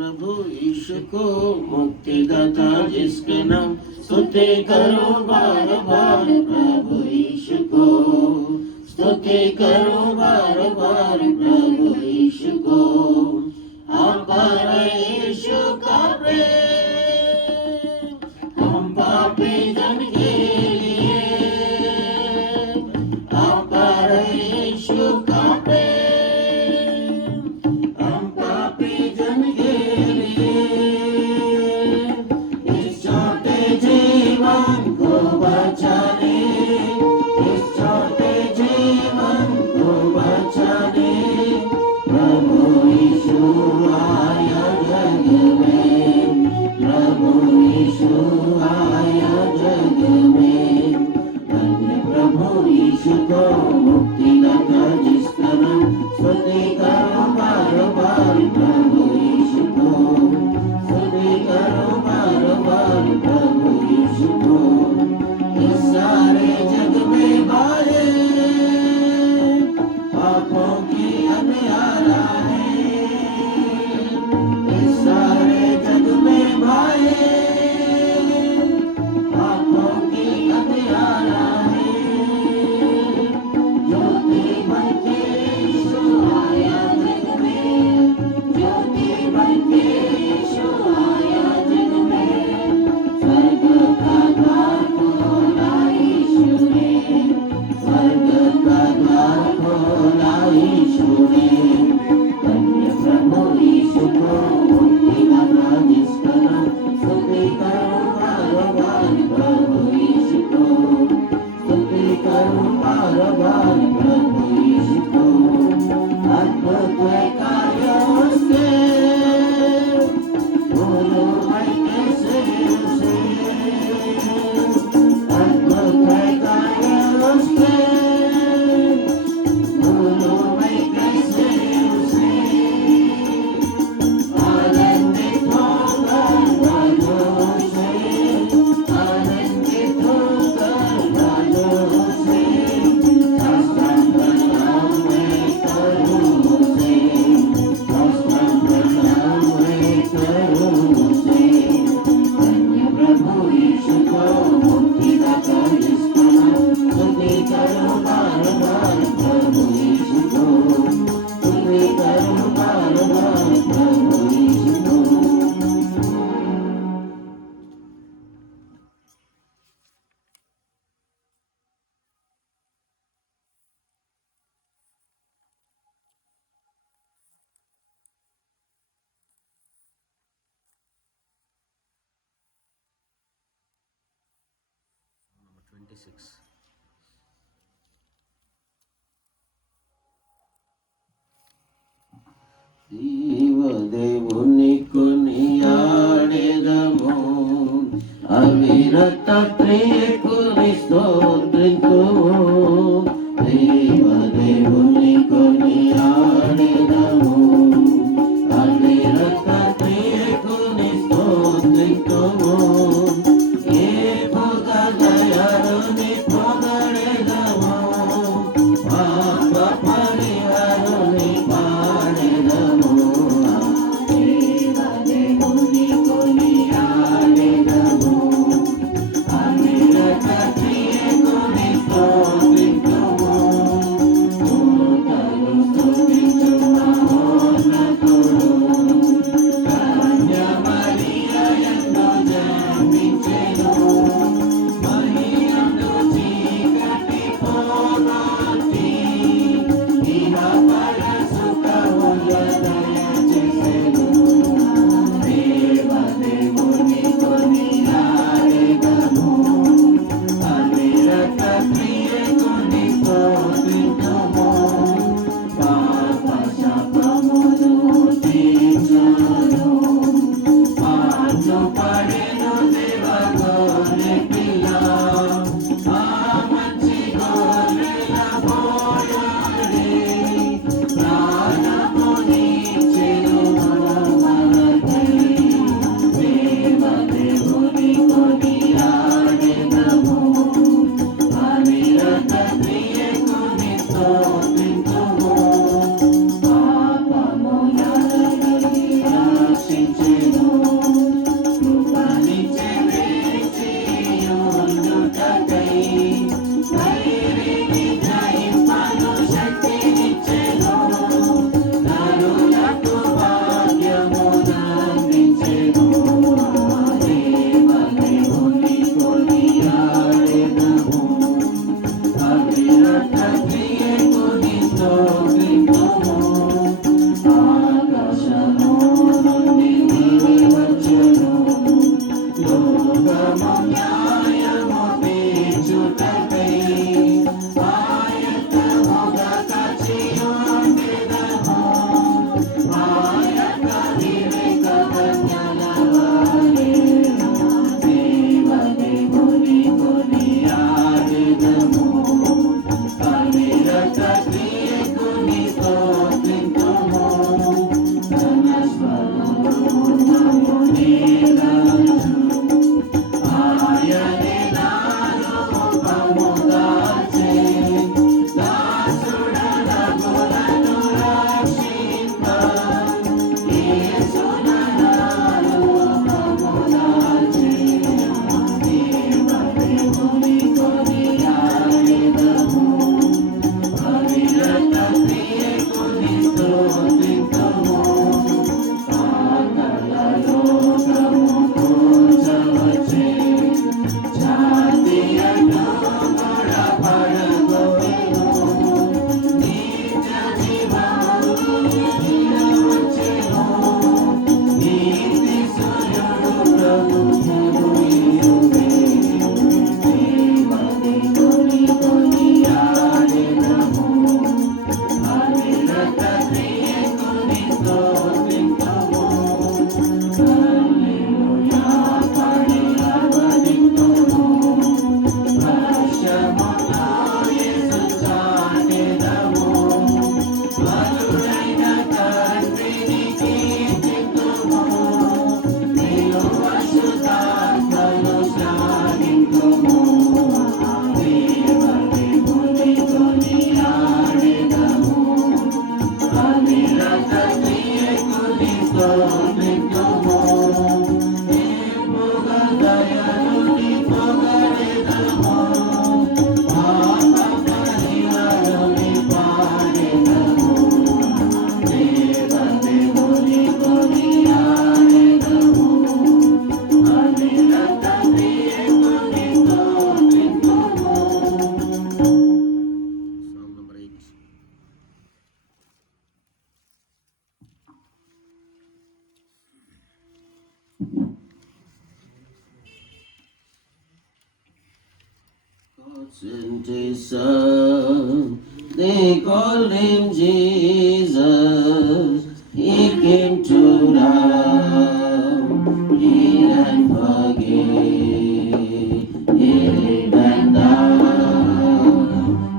प्रभु यीशु को मुक्तिदाता जिसके नाम स्तुति करो बार बार। प्रभु यीशु को स्तुति करो बार बार। प्रभु यीशु को अपार यीशु का प्रेम हम पापी जन के लिए। अपार यीशु का प्रेम దేవుని కొనియాడెదము అవిరత ప్రేకుని స్తోత్రింతుము దేవుని కొనియాడెదము అవిరత ప్రేకుని స్తోత్రింతుము ఏ పొగదయరుని పొగడెదము పాప పరిహరుని పాడెదము దేవుని కొనియాడెదము అవిరత ప్రేకుని Sent his son, they called him Jesus. He came to love, heal and forgive, live and die.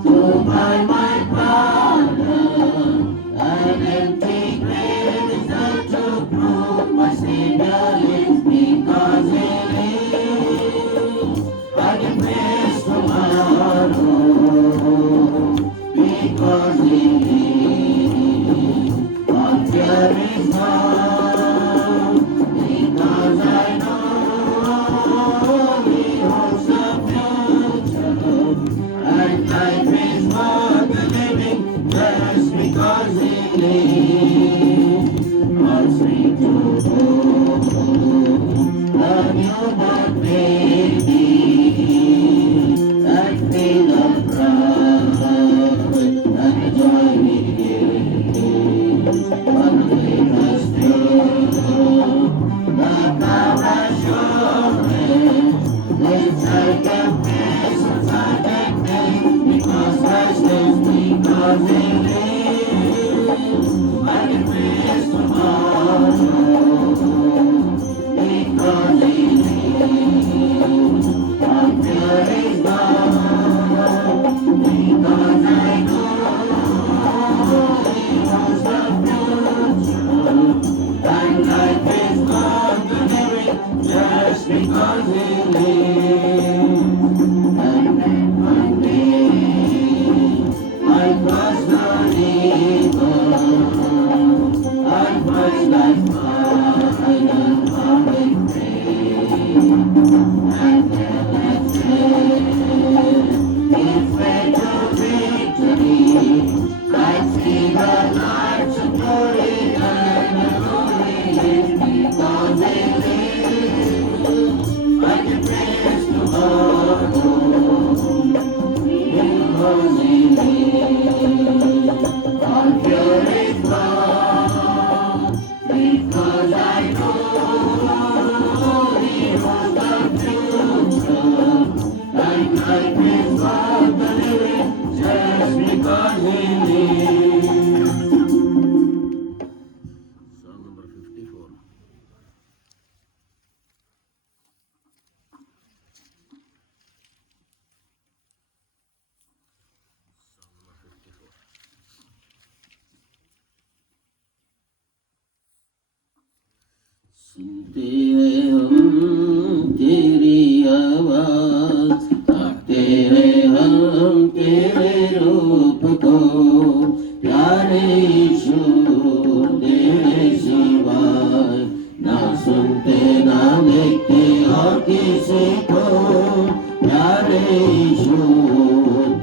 To buy my pardon, an empty grave is not to prove my Savior lives because he lives. I can face tomorrow because he lives. All fear is gone because I know he holds the future. And life is worth the living just because he lives. All sweet to the newborn baby. That feel of pride and the joy we give. One thing is true, the power assurance. This I can face, I can face, because Christ lives, because he lives. I can face tomorrow, because he lives. All fear is gone, because I know he holds the future. And life is worth the living just because he lives. And then one day I cross the river, I find life mine and always pray. And then let's it's way to victory. I see the lights of glory and the glory is because he lives. I can face tomorrow because he lives. All fear is gone because I know he holds the future. And life is worth the living just because he lives. Song number 54. Song number 54. सुनते हैं हम तेरी आवाज, ताकते हैं हम तेरे रूप को, प्यारे यीशु तेरे सिवाय ना सुनते ना देखते और किसी को, प्यारे यीशु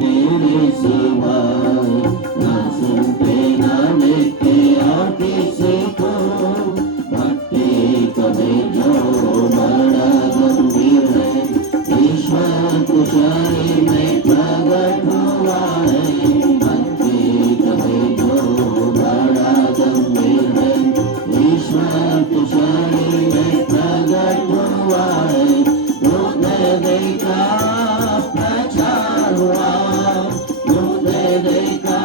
तेरे सिवाय ना सुनते ना देखते और किसी को। भक्ति कभी जो बड़ा गंभीर है, ईश्वर तुषारी में प्रगट हुआ है। भक्ति कभी जो बड़ा गंभीर है, ईश्वर तुषारी में प्रगट हुआ है। रूप देखा प्रचार हुआ, रूप देखा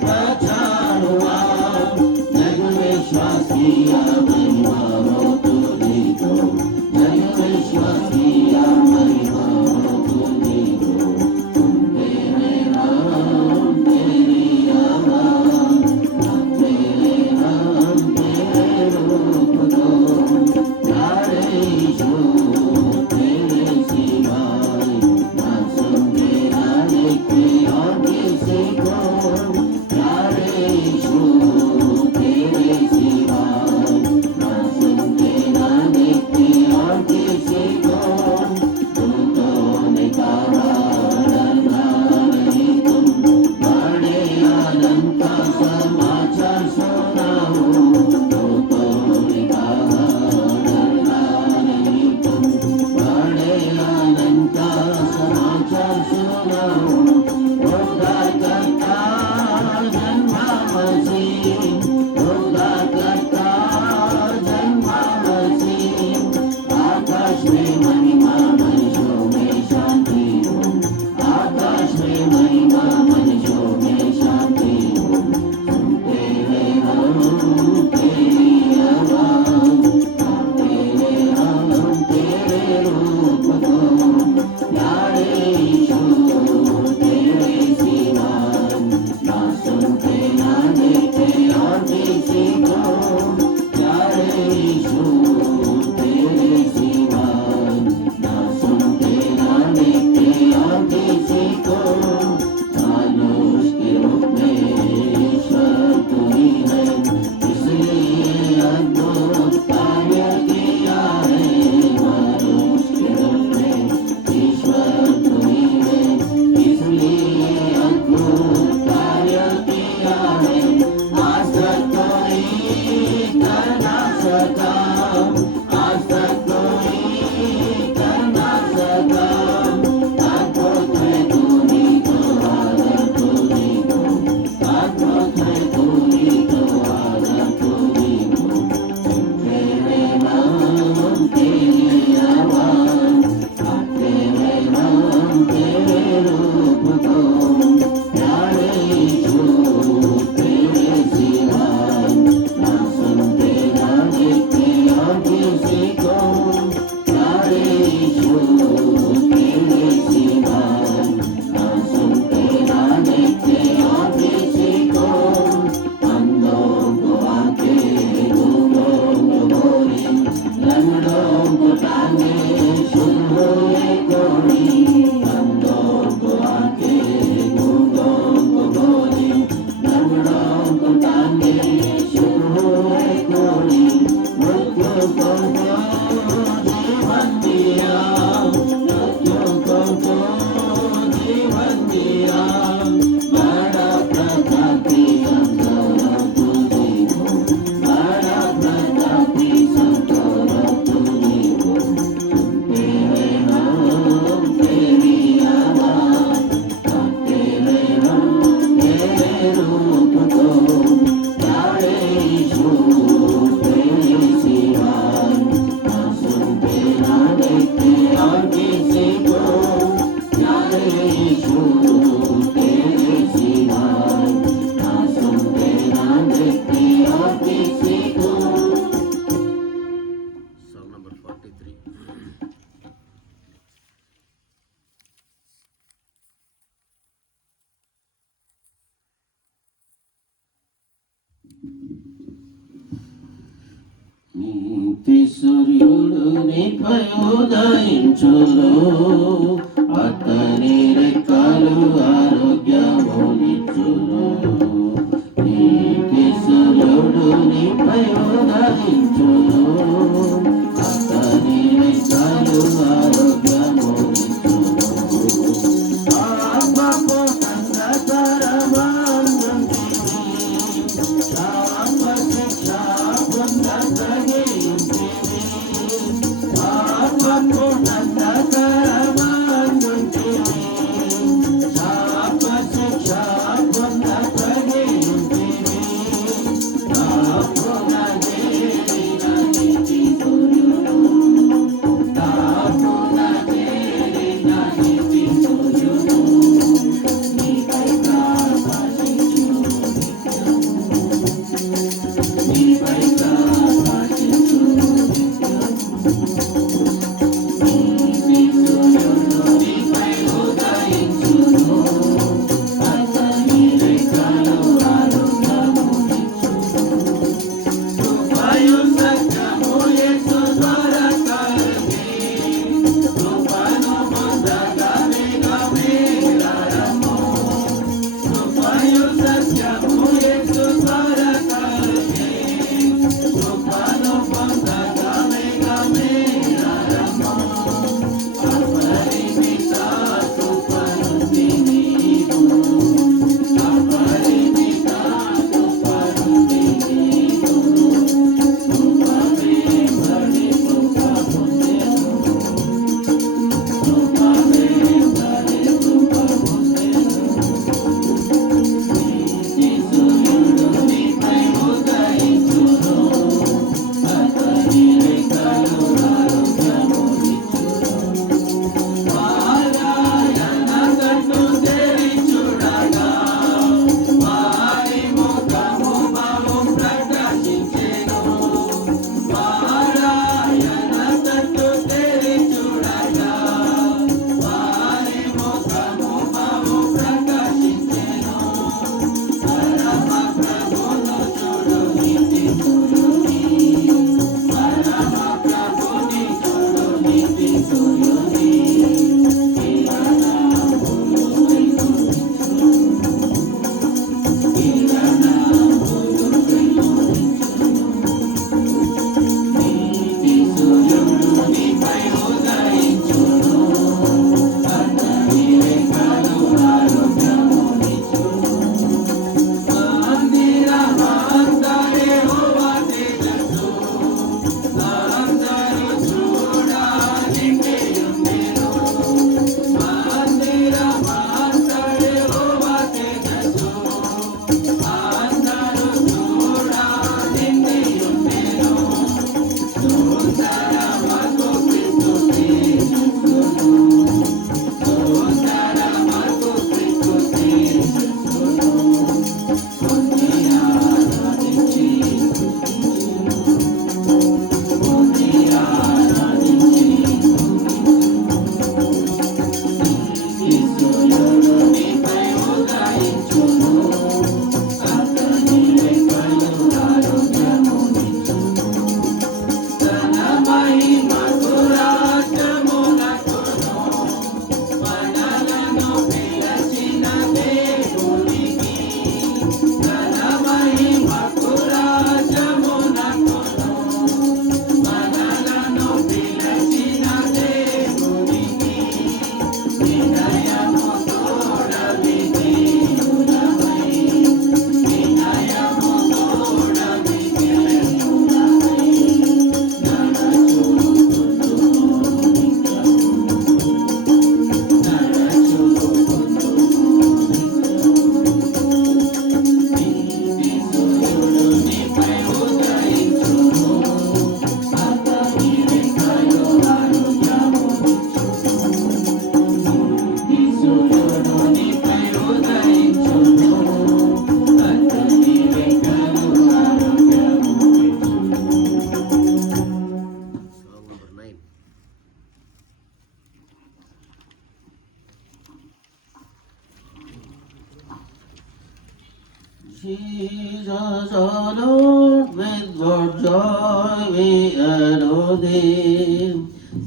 प्रचार हुआ। जग विश्वास किया महिमा हो तुझी को, जग विश्वास किया महिमा हो तुझी को। सुनते हैं हम तेरी आवाज, सुनते हैं हम तेरे रूप को, प्यारे यीशु तेरे सिवाय ना सुनते ना देखते और किसी को, प्यारे यीशु तेरे सिवाय నీతి సూర్యుడు నీపై ఉదయించును, అతని రెక్కలు ఆరోగ్యమునిచ్చును. నీతి సూర్యుడు నీపై ఉదయించును, అతని రెక్కలు ఆరోగ్యమునిచ్చును. ఆత్మకు సంగతరమానందిని, శాప శిక్ష పొందగలిగితిని. ఆత్మకు సంగతరమానందిని, శాప శిక్ష పొందగలిగితిని. నాకు నజేరిన నీతి సూర్యుడు, నాకు నజేరిన నీతి సూర్యుడు, నీపై ప్రకాశించు నిత్యము, నీపై ప్రకాశించు joy we adore thee,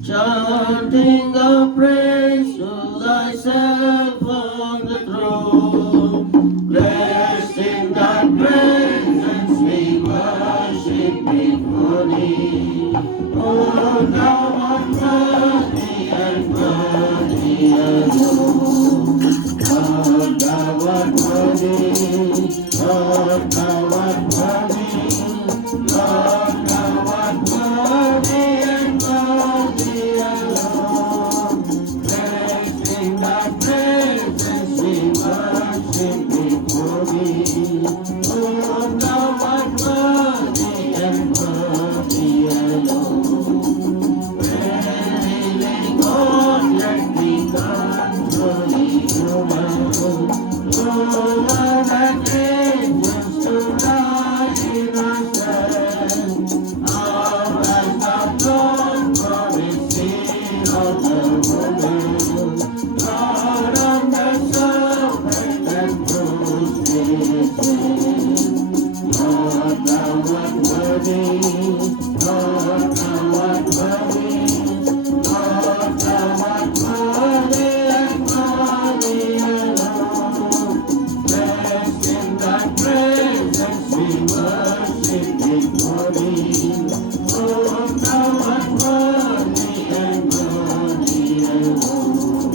chanting a praise to thyself on the throne. Blessed in thy presence we worship before thee. Oh, thou art worthy and worthy alone. Oh, thou art worthy. Oh, thou art worthy. Lord, thou art worthy and worthy alone. Blessed in thy presence we worship before thee. Oh, thou art worthy and worthy alone. Living God, let me come to thee, oh, that angels to lie in our stead. Our eyes are drawn for the sin of the woman. God on the serpent and bruised his head. Lord, thou art worthy. Lord, thou art worthy. Lord, thou art worthy and worthy alone. Blessed in thy presence we worship before thee. Oh, thou art worthy and worthy alone.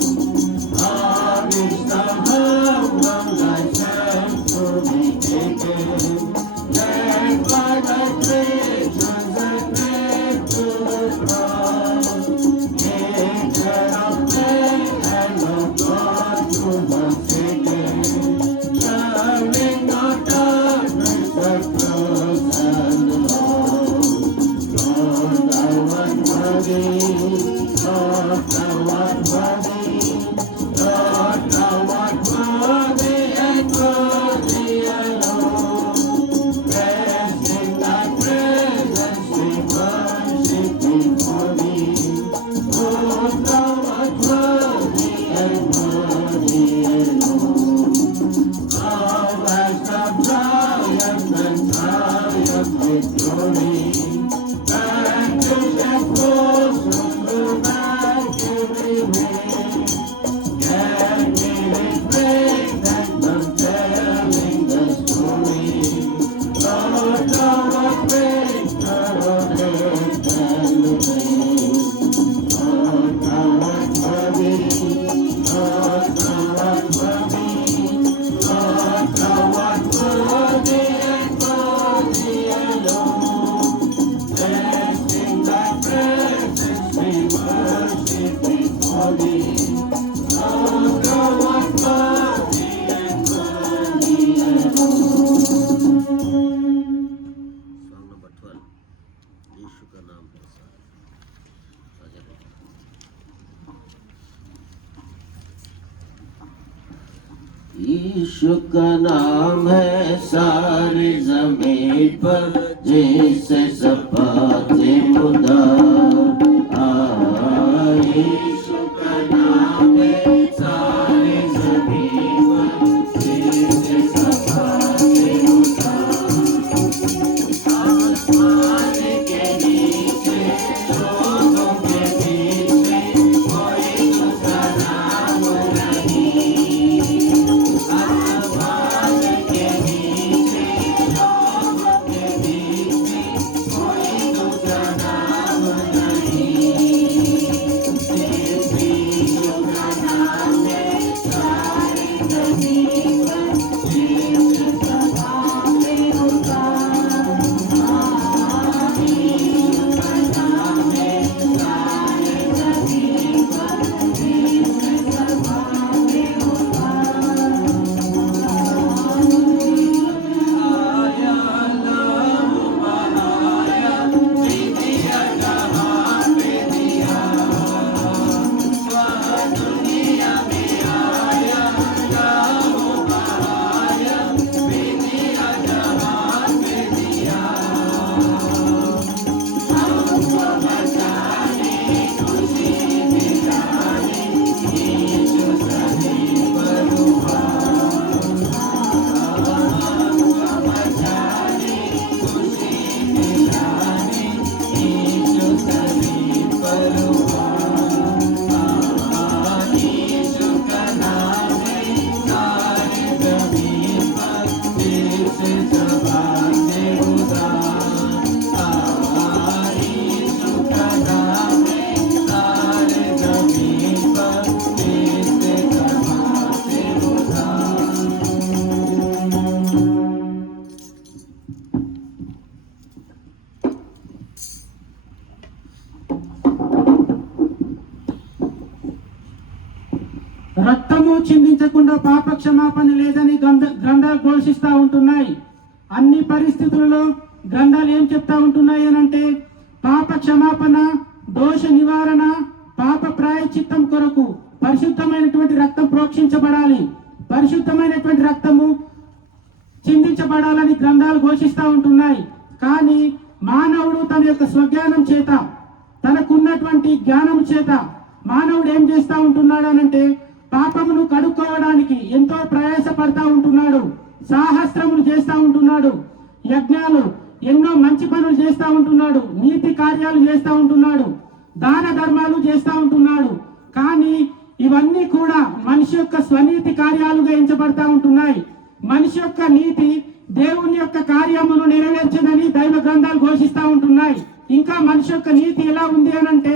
Harvest the home of thyself to be taken. Led by thy creatures and led to the cross. Hatred of men and of God to forsaken. Turning the darkness across and along. Lord, thou art worthy. Lord, thou art worthy. Lord, thou art worthy and worthy alone. Blessed in thy presence we worship before thee. Oh, thou art worthy and worthy alone. Thou hast the triumph and triumph victory. Vanquish and force from the back every way. Can we refrain and from telling the story? Lord, thou art maker of earth and the plain. Lord, thou art worthy. Lord, thou art worthy. Lord, thou art worthy and worthy alone. Blessed in thy presence we worship before thee. Lord, thou art worthy and worthy alone. Song number 12. यीशु का नाम है सारा. यीशु का नाम है सारी जमीन पर, जिससे सब पाते उद्धार. यीशु का नाम है सारी जमीन पर, जिससे सब पाते उद्धार. आसमान के नीचे लोगों के बीच में कोई दूसरा नाम नहीं. आसमान के नीचे लोगों के बीच में कोई दूसरा नाम చిందించకుండా పాప క్షమాపణ లేదని గ్రంథాలు ఘోషిస్తూ ఉంటున్నాయి. అన్ని పరిస్థితులలో గ్రంథాలు ఏం చెప్తా ఉంటున్నాయి అనంటే పాప క్షమాపణ, దోష నివారణ, పాప ప్రాయశ్చిత్తం కొరకు పరిశుద్ధమైనటువంటి రక్తం ప్రోక్షించబడాలి, పరిశుద్ధమైనటువంటి రక్తము చిందించబడాలని గ్రంథాలు ఘోషిస్తూ ఉంటున్నాయి. కానీ మానవుడు తన యొక్క స్వజ్ఞానం చేత, తనకున్నటువంటి జ్ఞానం చేత మానవుడు ఏం చేస్తూ ఉంటున్నాడు అనంటే పాపమును కడుక్కోవడానికి ఎంతో ప్రయాసపడతా ఉంటున్నాడు, సాహస్రములు చేస్తూ ఉంటున్నాడు, యజ్ఞాలు ఎన్నో మంచి పనులు చేస్తూ ఉంటున్నాడు, నీతి కార్యాలు చేస్తూ ఉంటున్నాడు, దాన ధర్మాలు చేస్తూ ఉంటున్నాడు. కానీ ఇవన్నీ కూడా మనిషి యొక్క స్వనీతి కార్యాలుగా ఎంచబడతా ఉంటున్నాయి. మనిషి యొక్క నీతి దేవుని యొక్క కార్యమును నెరవేర్చదని దైవ గ్రంథాలు ఘోషిస్తూ ఉంటున్నాయి. ఇంకా మనిషి యొక్క నీతి ఎలా ఉంది అనంటే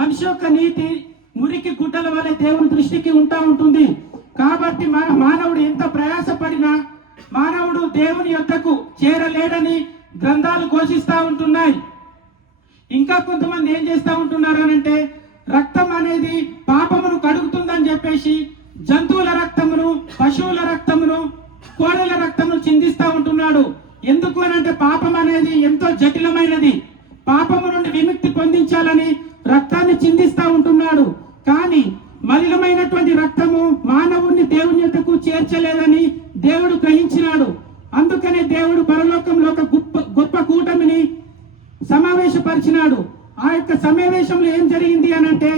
మనిషి యొక్క నీతి మురికి గుడ్డల వలె దేవుని దృష్టికి ఉంటా ఉంటుంది. కాబట్టి మానవుడు ఎంత ప్రయాసపడినా మానవుడు దేవుని యొద్దకు చేరలేడని గ్రంథాలు ఘోషిస్తూ ఉంటున్నాయి. ఇంకా కొంతమంది ఏం చేస్తూ ఉంటున్నారు అనంటే రక్తం అనేది పాపమును కడుగుతుందని చెప్పేసి జంతువుల రక్తమును, పశువుల రక్తమును, కోడెల రక్తమును చిందిస్తూ ఉంటున్నాడు. ఎందుకు అనంటే పాపం అనేది ఎంతో జటిలమైనది, పాపము నుండి విముక్తి పొందించాలని రక్తాన్ని చిందిస్తూ ఉంటున్నాడు. కానీ మలినమైనటువంటి రక్తము మానవుణ్ణి దేవుని యొద్దకు చేర్చలేదని దేవుడు గ్రహించినాడు. అందుకనే దేవుడు పరలోకంలో ఒక గొప్ప కూటమిని సమావేశపరిచినాడు. ఆ యొక్క సమావేశంలో ఏం జరిగింది అనంటే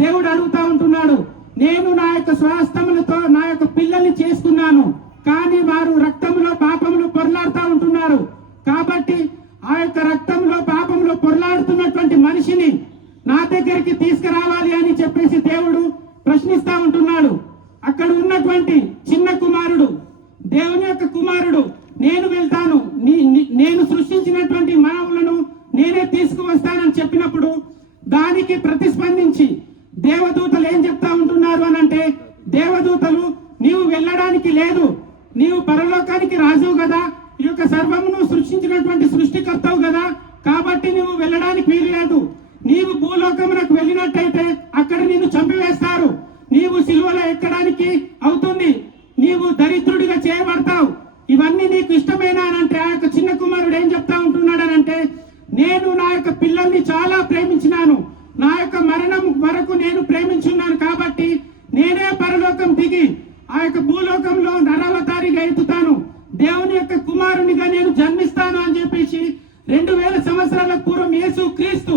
దేవుడు అడుగుతా ఉంటున్నాడు, నేను నా యొక్క స్వాస్థములతో నా యొక్క పిల్లల్ని చేసుకున్నాను, కానీ వారు రక్తంలో పాపంలో పొరలాడుతూ ఉంటున్నారు. కాబట్టి ఆ యొక్క రక్తంలో పాపంలో పొరలాడుతున్నటువంటి మనిషిని నా దగ్గరికి తీసుకురావాలి అని చెప్పేసి దేవుడు ప్రశ్నిస్తా ఉంటున్నాడు. అక్కడ ఉన్నటువంటి చిన్న కుమారుడు, దేవుని యొక్క కుమారుడు, నేను వెళ్తాను, నేను సృష్టించినటువంటి మానవులను నేనే తీసుకువస్తానని చెప్పినప్పుడు దానికి ప్రతిస్పందించి దేవదూతలు ఏం చెప్తా ఉంటున్నారు అనంటే దేవదూతలు నీవు వెళ్ళడానికి లేదు, నీవు పరలోకానికి రాజువు కదా, ఈ యొక్క సర్వమును సృష్టించినటువంటి సృష్టికర్తవు కదా, కాబట్టి నువ్వు వెళ్ళడానికి వీలు లేదు. నీవు భూలోకమునకు వెళ్ళినట్టయితే అక్కడ నిన్ను చంపివేస్తారు, నీవు సిలువలో ఎక్కడానికి అవుతుంది, నీవు దరిద్రుడిగా చేయబడతావు, ఇవన్నీ నీకు ఇష్టమేనా అనంటే ఆ యొక్క చిన్న కుమారుడు ఏం చెప్తా ఉంటున్నాడు అనంటే నేను నా యొక్క పిల్లల్ని చాలా ప్రేమించినాను, నా యొక్క మరణం వరకు నేను ప్రేమించున్నాను, కాబట్టి నేనే పరలోకం దిగి ఆ యొక్క భూలోకంలో నరవతారిగా ఎత్తుతాను, దేవుని యొక్క కుమారునిగా నేను జన్మిస్తాను అని చెప్పేసి 2000 సంవత్సరాల పూర్వం యేసు క్రీస్తు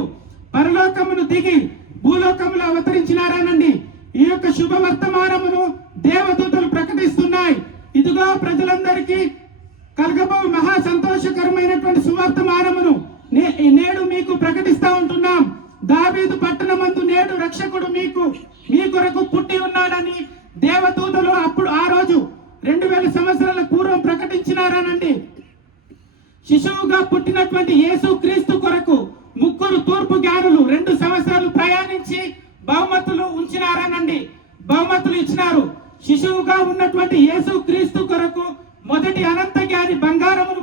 పరలోకమును దిగి భూలోకములో అవతరించినారానండి. ఈ యొక్క శుభవర్తమానమును దేవదూతలు ప్రకటిస్తున్నాయి. ఇదిగో ప్రజలందరికీ కలగబో మహా సంతోషకరమైనటువంటి సువర్తమానమును నేడు మీకు ప్రకటిస్తా ఉంటున్నాం. దావీదు పట్టణమందు నేడు రక్షకుడు మీ కొరకు పుట్టి ఉన్నాడని దేవదూతలు అప్పుడు ఆ రోజు 2000 సంవత్సరాల పూర్వం ప్రకటించినారానండి. శిశువుగా పుట్టినటువంటి యేసు క్రీస్తు కొరకు 3 తూర్పు జ్ఞానులు 2 సంవత్సరాలు ప్రయాణించి బహుమతులు ఉంచినారానండి, బహుమతులు ఇచ్చినారు. శిశువుగా ఉన్నటువంటి యేసు క్రీస్తు కొరకు మొదటి అనంత జ్ఞాని బంగారమును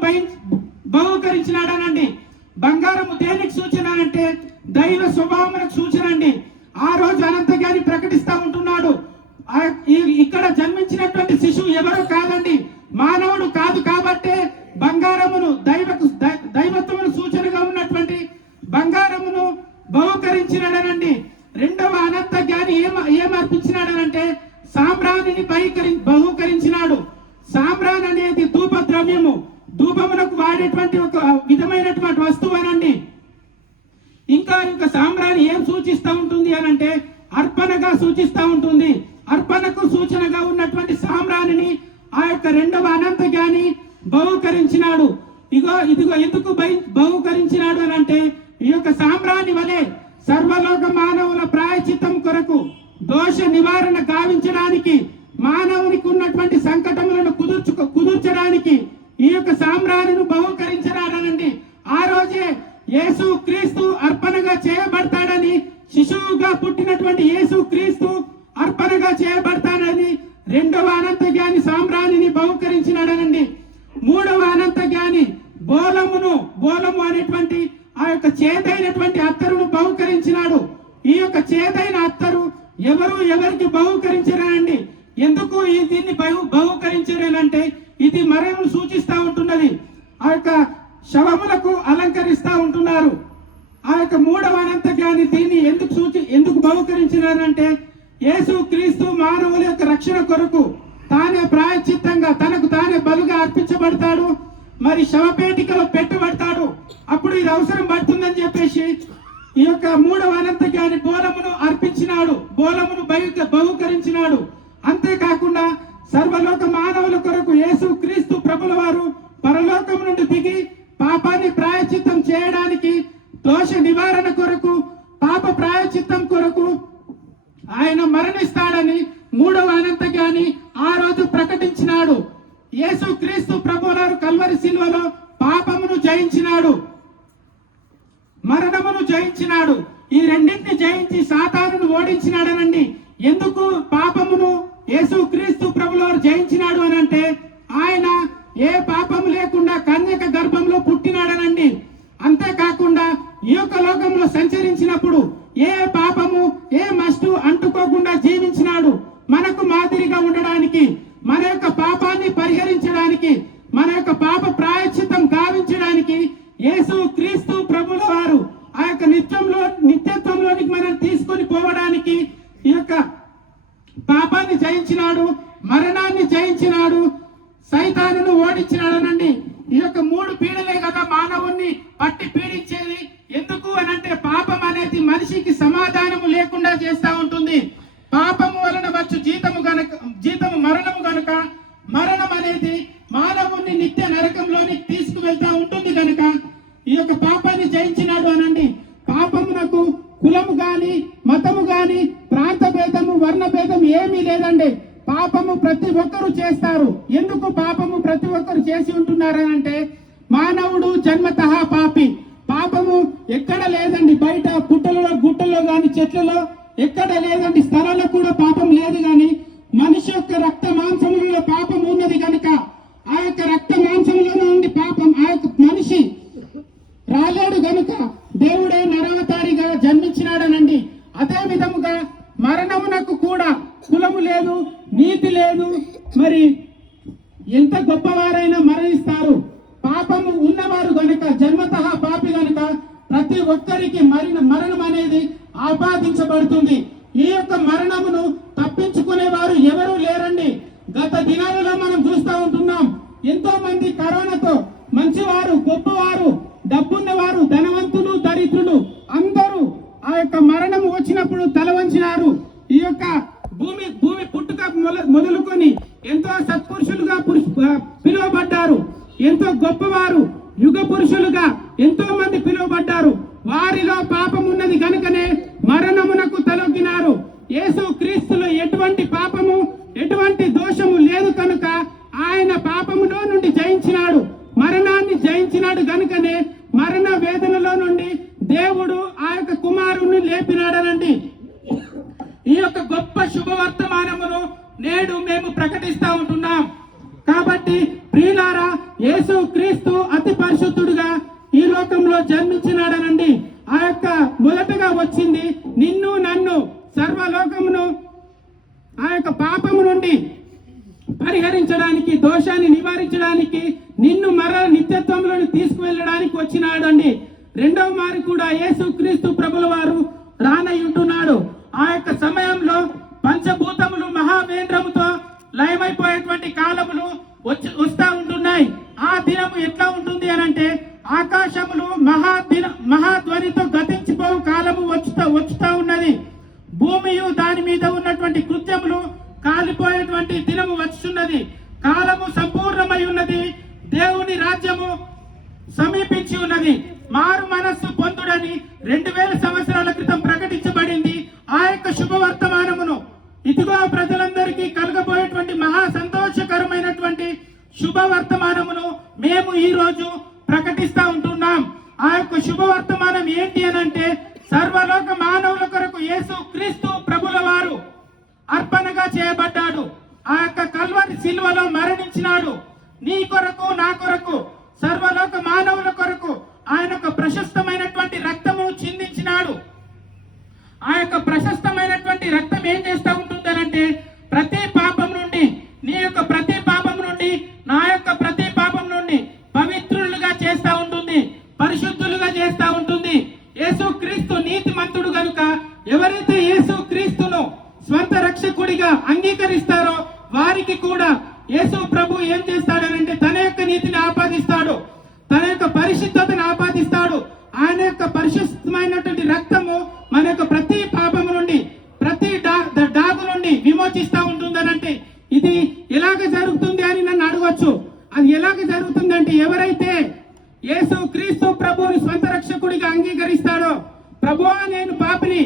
బహుకరించినాడనండి. బంగారము దేనికి సూచన అంటే దైవ స్వభావములకు సూచన అండి. ఆ రోజు అనంత జ్ఞాని ప్రకటిస్తా ఉంటున్నాడు, ఇక్కడ జన్మించినటువంటి శిశువు ఎవరో కాదండి, మానవుడు కాదు, కాబట్టే బంగారమును దైవత్వమును సూచనగా ఉన్నటువంటి బంగారమును బహుకరించినాడనండి. రెండవ అనంత జ్ఞాని ఏమర్పించినాడనంటే సాంబ్రాణిని బహుకరించినాడు. సాంబ్రాన్ అనేది ధూప ద్రవ్యము, ధూపమునకు వాడేటువంటి ఒక విధమైనటువంటి వస్తువు అనండి. ఇంకా సాంబ్రాణి ఏం సూచిస్తూ ఉంటుంది అనంటే అర్పణగా సూచిస్తూ ఉంటుంది. అర్పణకు సూచనగా ఉన్నటువంటి సాంబ్రాణిని ఆ యొక్క రెండవ అనంత జ్ఞాని బహుకరించినాడు. ఇదిగో ఎందుకు బహుకరించినాడు అని అంటే ఈ యొక్క సాంబ్రాణి వలె సర్వలోక మానవుల ప్రాయచిత్తం కొరకు దోష నివారణ గావించడానికి మానవునికి ఉన్నటువంటి సంకటములను కుదుర్చడానికి ఈ యొక్క సాంబ్రాణిని బహుకరించినాడనండి. ఆ రోజే యేసు క్రీస్తు అర్పణగా చేయబడతాడని, శిశువుగా పుట్టినటువంటి యేసు క్రీస్తు అర్పణగా చేయబడతాడని రెండవ అనంత జ్ఞాని సాంబ్రాణిని బహుకరించినాడనండి. మూడవ అనంత జ్ఞాని బోలము అనేటువంటి ఆ యొక్క చేదైనటువంటి అత్తరును బహుకరించినాడు. ఈ యొక్క చేదైన అత్తరు ఎవరికి బహుకరించినారండి, ఎందుకు దీన్ని బహుకరించారనంటే ఇది మరణం సూచిస్తా ఉంటున్నది. ఆ యొక్క శవములకు అలంకరిస్తా ఉంటున్నారు. ఆ యొక్క మూడవ అనంత జ్ఞాని దీన్ని ఎందుకు బహుకరించినారంటే యేసు క్రీస్తు మానవుల యొక్క రక్షణ కొరకు తానే ప్రాయశ్చిత్తంగా తనకు తానే బలుగా అర్పించబడతాడు, మరి శవపేటికలో పెట్టబడతాడు. అప్పుడు ఇది అవసరం పడుతుందని చెప్పేసి ఈ యొక్క మూడవ అనంత జ్ఞాని బోలమును అర్పించినాడు, బోలమును బహుకరించినాడు. అంతేకాకుండా సర్వలోక మానవుల కొరకు యేసు క్రీస్తు ప్రభుల వారు పరలోకం నుండి దిగి పాపాన్ని ప్రాయశ్చిత్తం చేయడానికి, దోష నివారణ కొరకు, పాప ప్రాయశ్చిత్తం కొరకు ఆయన మరణిస్తాడని మూడవ అనంత జ్ఞాని ఆ రోజు ప్రకటించినాడు. యేసు క్రీస్తు ప్రభువారు కల్వరి శిలువలో పాపమును జయించినాడు, మరణమును జయించినాడు. ఈ రెండింటిని జయించి సాతానును ఓడించినాడనండి. ఎందుకు పాపమును యేసు క్రీస్తు ప్రభువారు జయించినాడు అని అంటే ఆయన ఏ పాపము లేకుండా కన్యక గర్భంలో పుట్టినాడనండి. అంతేకాకుండా ఈ యొక్క లోకంలో సంచరించినప్పుడు ఏ పాపము ఏ మస్టు అంటుకోకుండా జీవించినాడు. మనకు మాదిరిగా ఉండడానికి, మన యొక్క పాపాన్ని పరిహరించడానికి, మన యొక్క పాప ప్రాయశ్చిత్తం గావించడానికి యేసు క్రీస్తు ప్రభుల వారు ఆ యొక్క నిత్యత్వంలోనికి మనం తీసుకొని పోవడానికి ఈ యొక్క పాపాన్ని జయించినాడు, మరణాన్ని జయించినాడు, సైతానును ఓడించినాడనండి. ఈ యొక్క మూడు పీడలే కదా మానవుణ్ణి పట్టి పీడించేది. ఎందుకు అనంటే పాపం అనేది మనిషికి సమాధానము లేకుండా చేస్తా ఉంటుంది. పాపము వలన వచ్చు జీతము మరణము గనుక, మరణం అనేది మానవుణ్ణి నిత్య నరకంలోని తీసుకువెళ్తా ఉంటుంది కనుక ఈ యొక్క పాపాన్ని జయించినాడు అనండి. పాపమునకు కులము గాని, మతము గాని, ప్రాంత భేదము, వర్ణ భేదం ఏమీ లేదండి. పాపము ప్రతి ఒక్కరు చేస్తారు. ఎందుకు పాపము ప్రతి ఒక్కరు చేసి ఉంటున్నారనంటే మానవుడు జన్మతః పాపి. పాపము ఎక్కడ లేదండి, బయట పుట్టలలో, గుట్టల్లో గాని, చెట్లలో ఎక్కడ లేదండి. స్థలాల్లో కూడా పాపం లేదు గాని మనిషి యొక్క రక్త మాంసములలో పాపం ఉన్నది కనుక ఆ యొక్క రక్త మాంసములో నుండి పాపం ఆ యొక్క మనిషి రాలేడు గనుక దేవుడే నరవతారిగా జన్మించినాడనండి. అదే విధముగా మరణమునకు కూడా కులము లేదు, నీతి లేదు. మరి ఎంత గొప్పవారైనా మరణిస్తారు. పాపము ఉన్నవారు గనుక, జన్మతః పాపి గనుక ప్రతి ఒక్కరికి మరణం అనేది ఆపాదించబడుతుంది. ఈ యొక్క మరణమును తప్పించుకునేవారు ఎవరు లేరండి. గత దినాలలో మనం చూస్తూ ఉంటున్నాం. ఎంతో మంది కరోనాతో మంచివారు, గొప్పవారు, డబ్బున్నవారు, ధనవంతులు, దరిద్రులు అందరూ ఆ యొక్క మరణం వచ్చినప్పుడు తల వంచినారు. ఈ యొక్క భూమి పుట్టుక మొదలుకొని ఎంతో సత్పురుషులుగా పిలువబడ్డారు. ఎంతో గొప్పవారు, యుగ పురుషులుగా ఎంతో మంది పిలువబడ్డారు. వారిలో పాపం ఉన్నది కనుకనే మరణమునకు తలొగ్గినారు. యేసు క్రీస్తులో ఎటువంటి పాపము, ఎటువంటి దోషము లేదు కనుక ఆయన పాపములో నుండి జయించినాడు, మరణాన్ని జయించినాడు కనుకనే మరణ వేదనలో నుండి దేవుడు ఆ యొక్క కుమారుణ్ణి లేపినాడనండి. ఈ యొక్క గొప్ప శుభవర్తమానమును నేడు మేము ప్రకటిస్తా ఉంటున్నాం. కాబట్టి ప్రియులారా, యేసు క్రీస్తు అతి పరిశుద్ధుడుగా ఈ లోకంలో జన్మించినాడనండి. ఆ యొక్క మొదటగా వచ్చింది నిన్ను నన్ను సర్వలోకమును ఆ యొక్క పాపము నుండి పరిహరించడానికి, దోషాన్ని నివారించడానికి, నిన్ను నిత్యత్వంలోని తీసుకువెళ్ళడానికి వచ్చినాడండి. రెండవ మారి కూడా యేసు క్రీస్తు ప్రభుల వారు రానయ్యుంటున్నాడు. ఆ యొక్క సమయంలో పంచభూతములు మహావేంద్రముతో లయమైపోయేటువంటి కాలములు వస్తా ఉంటున్నాయి. ఆ దినము ఎట్లా ఉంటుంది అనంటే ఆకాశములు మహాధ్వనితో గతించిపోవు కాలము వచ్చుతా ఉన్నది. భూమియు దాని మీద ఉన్నటువంటి కృత్యములు కాలిపోయేటువంటి దినము వచ్చున్నది. కాలము సంపూర్ణమై ఉన్నది. దేవుని రాజ్యము సమీపించి ఉన్నది. మారు మనస్సు పొందుడని 2000 సంవత్సరాల క్రితం ప్రకటించబడింది. ఆ యొక్క శుభవర్తమానమును ఇదిగో ప్రజలందరికీ కలగబోయేటువంటి మహా సంతోషకరమైనటువంటి శుభవర్తమానమును మేము ఈ రోజు ప్రకటిస్తా ఉంటున్నాం. ఆ యొక్క శుభవర్తమానం ఏంటి అనంటే సర్వలోక మానవుల కొరకు యేసు క్రీస్తు ప్రభుల వారు అర్పణగా చేయబడ్డాడు. ఆ యొక్క కల్వరి శిలువలో మరణించినాడు. నీ కొరకు, నా కొరకు, సర్వలోక మానవుల కొరకు ఆయన యొక్క ప్రశస్తమైనటువంటి రక్తము చిందించినాడు. ఆ యొక్క ప్రశస్తమైనటువంటి రక్తం ఏం చేస్తూ ఉంటుందనంటే ప్రతి పాపం ఎవరైతే యేసు క్రీస్తును స్వంత రక్షకుడిగా అంగీకరిస్తారో వారికి కూడా యేసు ప్రభు ఏం చేస్తాడనంటే తన యొక్క నీతిని ఆపాదిస్తాడు, తన యొక్క పరిశుద్ధతను ఆపాదిస్తాడు. ఆయన యొక్క పరిశుద్ధమైనటువంటి రక్తము మన యొక్క ప్రతి పాపము నుండి, ప్రతి డాగు నుండి విమోచిస్తూ ఉంటుందనంటే ఇది ఎలాగ జరుగుతుంది అని నన్ను అడగవచ్చు. అది ఎలాగ జరుగుతుంది అంటే ఎవరైతే యేసు క్రీస్తు ప్రభువుని స్వంత రక్షకుడిగా అంగీకరిస్తాడో, ప్రభువా నేను పాపిని,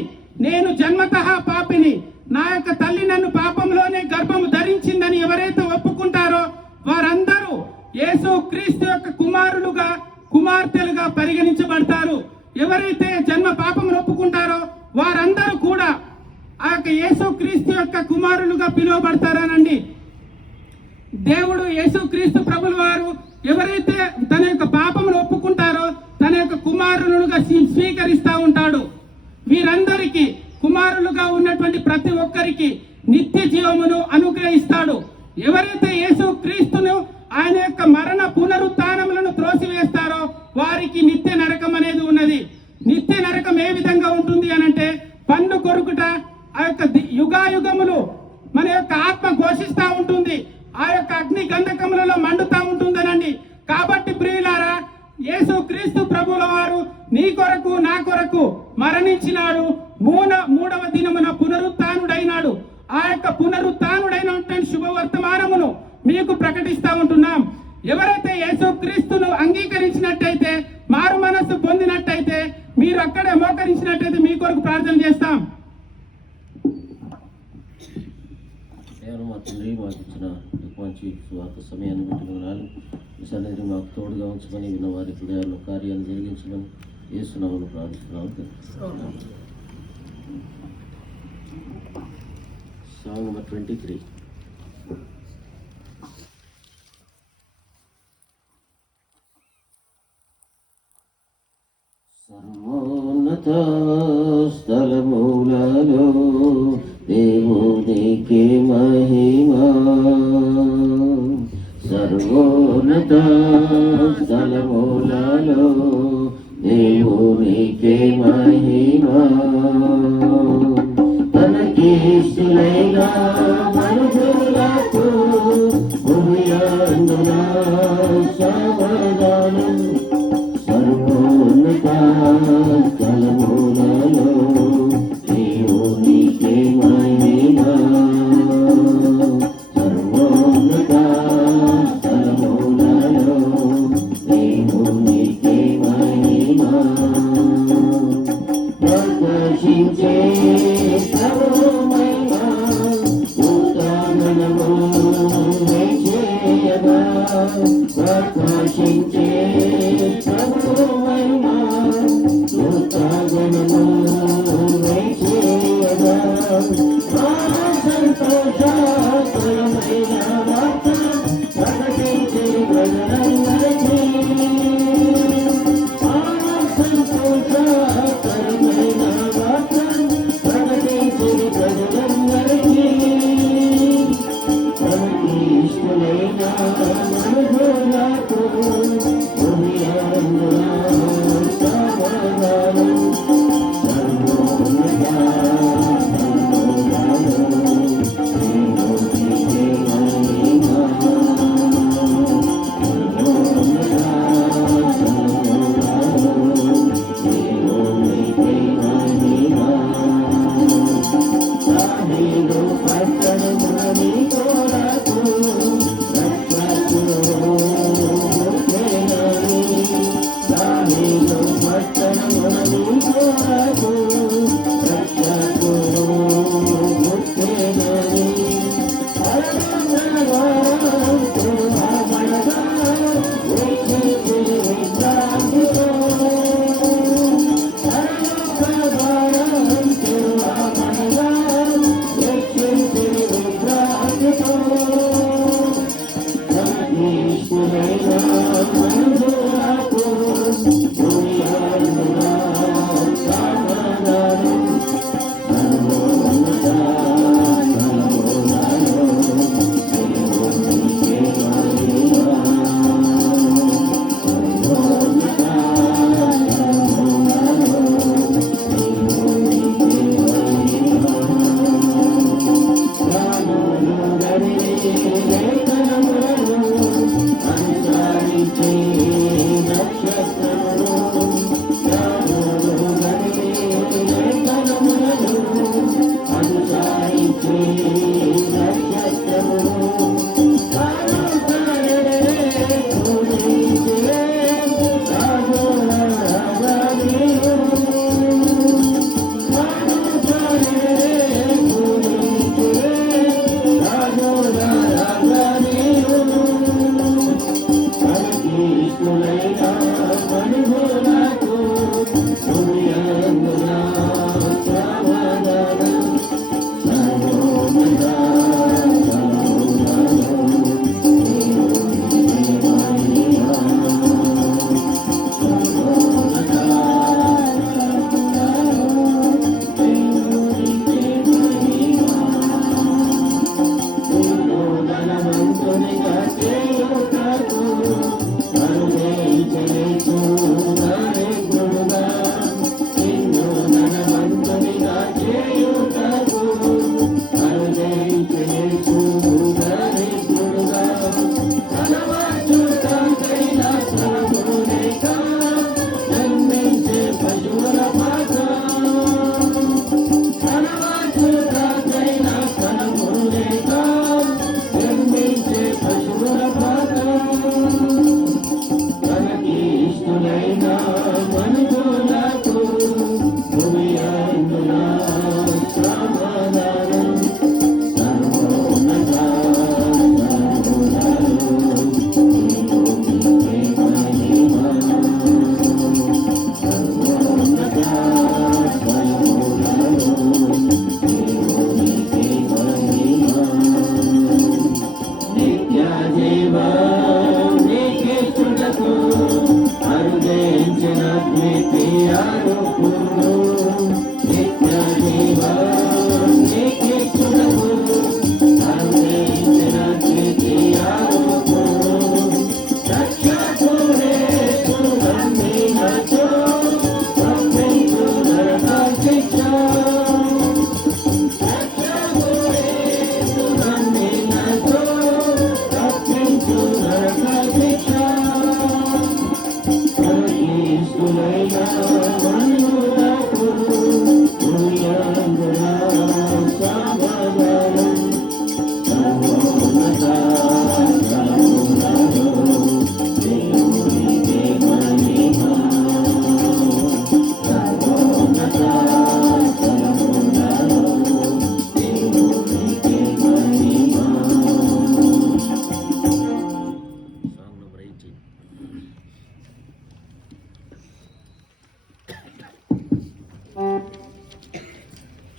నేను జన్మతః పాపిని, నా యొక్క తల్లి నన్ను పాపంలోనే గర్భము ధరించిందని ఎవరైతే ఒప్పుకుంటారో వారందరూ యేసు క్రీస్తు యొక్క కుమారులుగా కుమార్తెలుగా పరిగణించబడతారు. ఎవరైతే జన్మ పాపమును ఒప్పుకుంటారో వారందరూ కూడా ఆ యొక్క యేసు క్రీస్తు యొక్క కుమారులుగా పిలువబడతారనండి. దేవుడు యేసు క్రీస్తు ప్రభుల వారు ఎవరైతే తన యొక్క పాపమును ఒప్పుకుంటారో తన యొక్క కుమారులుగా స్వీకరిస్తూ ఉంటాడు. వీరందరికీ కుమారులుగా ఉన్నటువంటి ప్రతి ఒక్కరికి నిత్య జీవమును అనుగ్రహిస్తాడు. ఎవరైతే యేసు క్రీస్తును ఆయన యొక్క మరణ పునరుత్థానములను త్రోసివేస్తారో వారికి నిత్య నరకం అనేది ఉన్నది. నిత్య నరకం ఏ విధంగా ఉంటుంది అనంటే పన్ను కొరుకుట, ఆ యొక్క యుగాయుగములు మన యొక్క ఆత్మ ఘోషిస్తూ ఉంటుంది, ఆ యొక్క అగ్ని గంధకములలో మండుతూ ఉంటుందనండి. కాబట్టి ప్రియులారా, యేసు క్రీస్తు ప్రభువుల వారు నీ కొరకు నా కొరకు మరణించినాడు, మూడవ దినమున పునరుత్థానుడైనాడు. ఆ యొక్క పునరుత్థానుడైనటువంటి శుభవర్తమానమును మీకు ప్రకటిస్తూ ఉంటున్నాం. ఎవరైతే యేసు క్రీస్తును అంగీకరించినట్టయితే, మారు మనస్సు పొందినట్టయితే, మీరు అక్కడే మోకరించినట్టయితే మీ కొరకు ప్రార్థన చేస్తాం. నేను మా తండ్రి మాకు ఇచ్చిన మంచి స్వార్థ సమయాన్ని బట్టి వినాలి. ఈ సన్నిధిని మాకు తోడుగా ఉంచమని, విన్న వారి హృదయాల్లో కార్యాన్ని జరిగించమని యేసునామములో ప్రార్థిస్తున్నాము. Song number 23. సర్వోన్నత స్థలములలో దేవునికి మహిమా, సర్వోన్నత స్థలములలో దేవునికి మహిమా, తనకిష్టులైన మనుషులకు భూయందున సమాధానం, సర్వోన్నత స్థలములలో దేవునికి మహిమా, సర్వోన్నత స్థలములలో దేవునికి మహిమా, ప్రకాశించే ప్రభువు మహిమా, ఉత్థానము చేయగా, ప్రకాశించే ప్రభువు మహిమా, ఉత్థానము చేయగా, సంతోషకరమైన వార్త ప్రకటించే ప్రజలందరికీ, సంతోషకరమైన వార్త ప్రకటించే ప్రజలందరికీ, తనకి ఇష్టమైన మనుషులకు భూయందున సమాధానం, సర్వోన్నత సమాధానం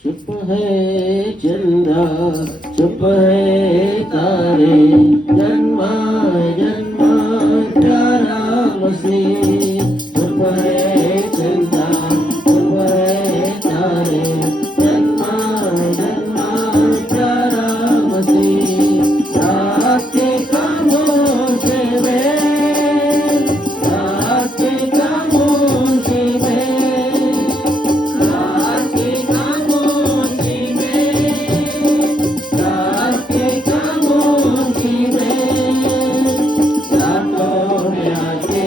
चुप है चंदा चुप है तारे जन्मा जन्मा प्यारा मसीह चुप है चंदा चुप है तारे जन्मा जन्मा प्यारा मसीह रात के खामोश में रात के खामोश में रात के खामोश में रात के खामोश में रातों में आके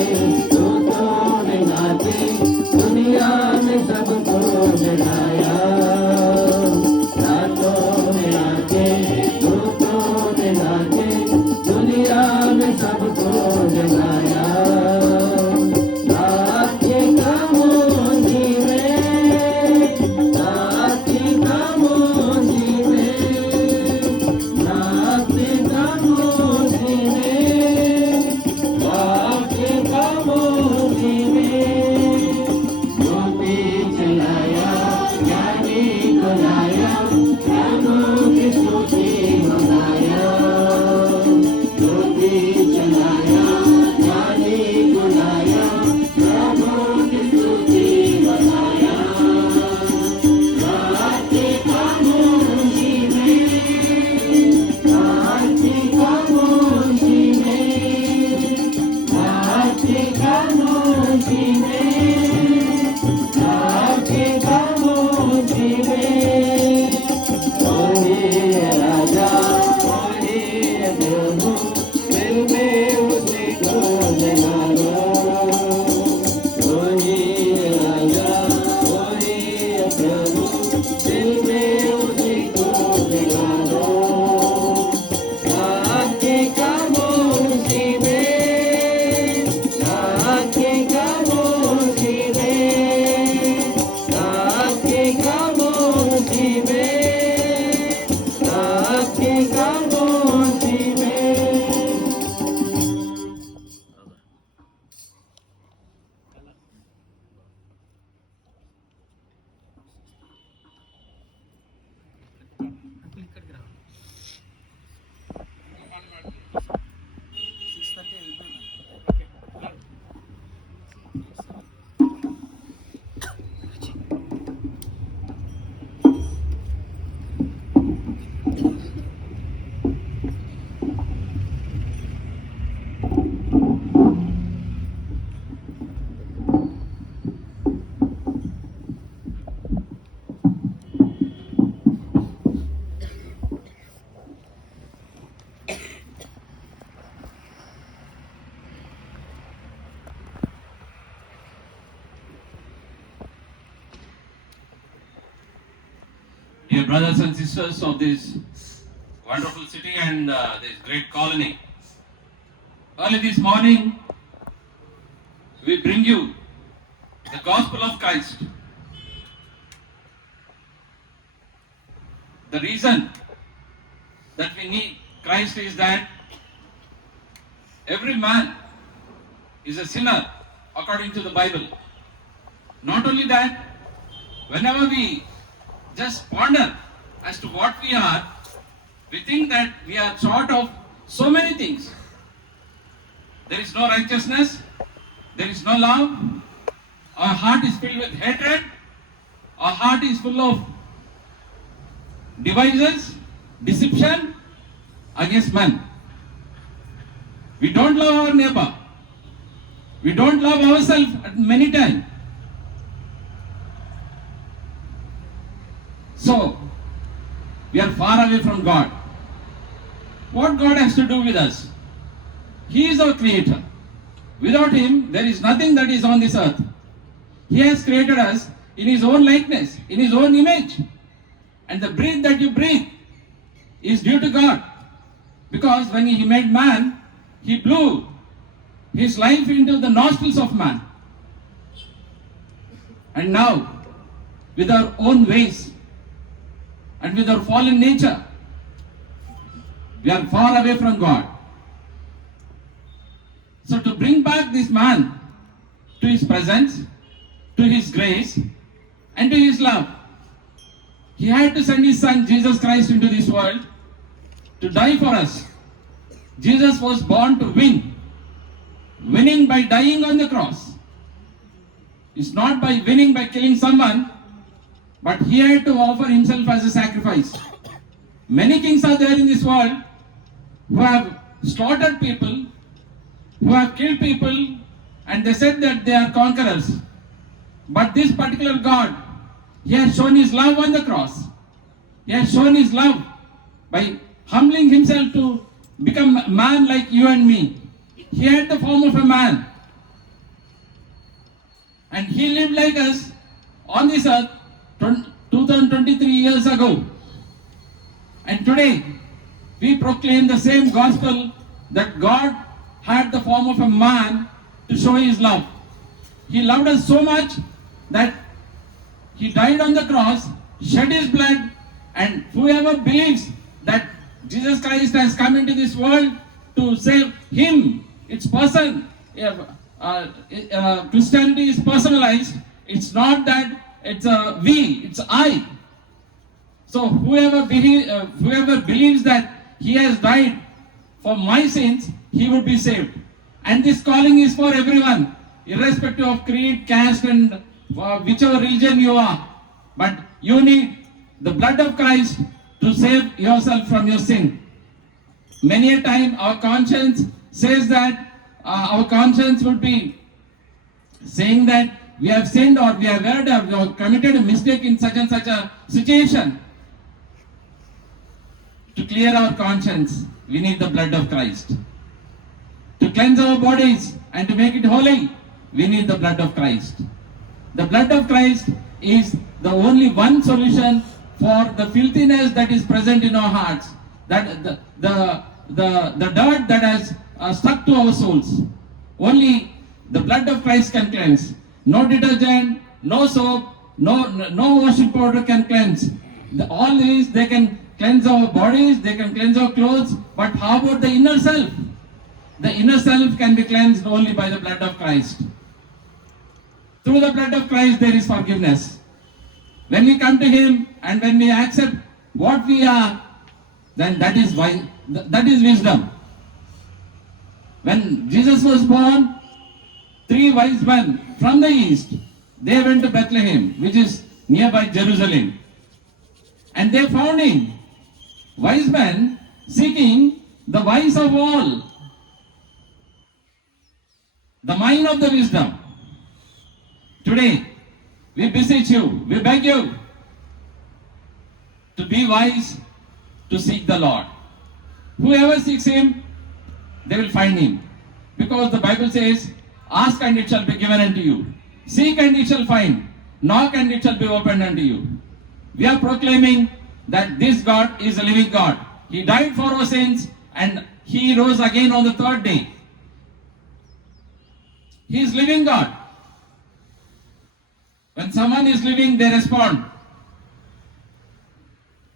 दूतों ने गाके दुनिया में सबको जगाया रातों में आके दूतों ने गाके दुनिया में सबको जगाया रात के खामोश में रात के खामोश में रात के खामोश में रात के खामोश में ज्योति जलाया ज्ञानी को लाया ज्ञानों की स्तुति मनाया ज्योति जलाया ज्ञानी को लाया ज्ञानों की स्तुति मनाया रात के खामोश में रात के खामोश में रात के खामोश में रात के खामोश में कोई है राजा कोई है प्रभु दिल में उसी को जगा लो कोई है राजा कोई है प्रभु दिल में उसी को जगा लो रात के खामोश में रात के खामोश में रात के खामोश में रात के खामोश में Dear brothers and sisters of this wonderful city and this great colony, early this morning we bring you the gospel of Christ. The reason that we need Christ is that every man is a sinner according to the Bible. Not only that, whenever we just ponder as to what we are, we think that we are short of so many things. There is no righteousness, there is no love, our heart is filled with hatred, our heart is full of devices, deception against man. We don't love our neighbor, we don't love ourselves at many times. So, we are far away from God. What God has to do with us? He is our creator. Without Him, there is nothing that is on this earth. He has created us in His own likeness, in His own image. And the breath that you breathe is due to God. Because when He made man, He blew His life into the nostrils of man. And now, with our own ways, and with our fallen nature, we are far away from God. So to bring back this man to His presence, to His grace, and to His love, He had to send his son Jesus Christ into this world to die for us. Jesus was born to win. Winning by dying on the cross. It's not by winning by killing someone, but he had to offer himself as a sacrifice. Many kings are there in this world who have slaughtered people, who have killed people, and they said that they are conquerors. But this particular God, he has shown his love on the cross. He has shown his love by humbling himself to become a man like you and me. He had the form of a man. And he lived like us on this earth 2023 years ago. And today, we proclaim the same gospel that God had the form of a man to show his love. He loved us so much that he died on the cross, shed his blood, and whoever believes that Jesus Christ has come into this world to save him, it's person. Christianity is personalized. It's not that it's a we, it's I. So whoever believes that he has died for my sins, he would be saved. And this calling is for everyone, irrespective of creed, caste, and whichever religion you are. But you need the blood of Christ to save yourself from your sin. Many a time our conscience says that our conscience would be saying that we have sinned or we have erred or we have committed a mistake in such and such a situation. To clear our conscience, we need the blood of Christ. To cleanse our bodies and to make it holy, we need the blood of Christ. The blood of Christ is the only one solution for the filthiness that is present in our hearts, that the dirt that has stuck to our souls. Only the blood of Christ can cleanse. No detergent, no soap, no washing powder can cleanse. All these, they can cleanse our bodies, they can cleanse our clothes, but how about the inner self? The inner self can be cleansed only by the blood of Christ. Through the blood of Christ there is forgiveness. When we come to him and when we accept what we are, then that is wisdom. When Jesus was born, 3 wise men from the east, they went to Bethlehem, which is nearby Jerusalem. And they found him, wise men seeking the wise of all, the mind of the wisdom. Today, we beseech you, we beg you to be wise, to seek the Lord. Whoever seeks him, they will find him. Because the Bible says, ask and it shall be given unto you. Seek and it shall find. Knock and it shall be opened unto you. We are proclaiming that this God is a living God. He died for our sins and he rose again on the 3rd day. He is living God. When someone is living, they respond.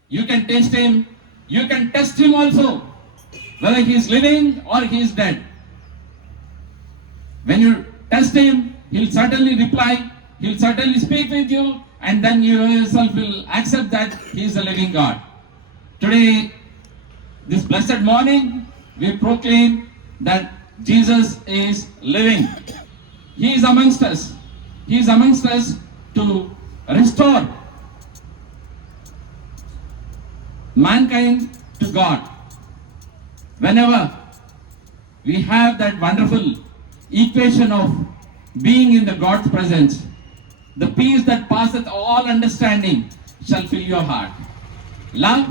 You can taste him. You can test him also, whether he is living or he is dead. When you test him, he'll certainly reply, he'll certainly speak with you, and then you yourself will accept that he is a living God. Today, this blessed morning, we proclaim that Jesus is living. He is amongst us. He is amongst us to restore mankind to God. Whenever we have that wonderful equation of being in the God's presence, the peace that passeth all understanding shall fill your heart. Love,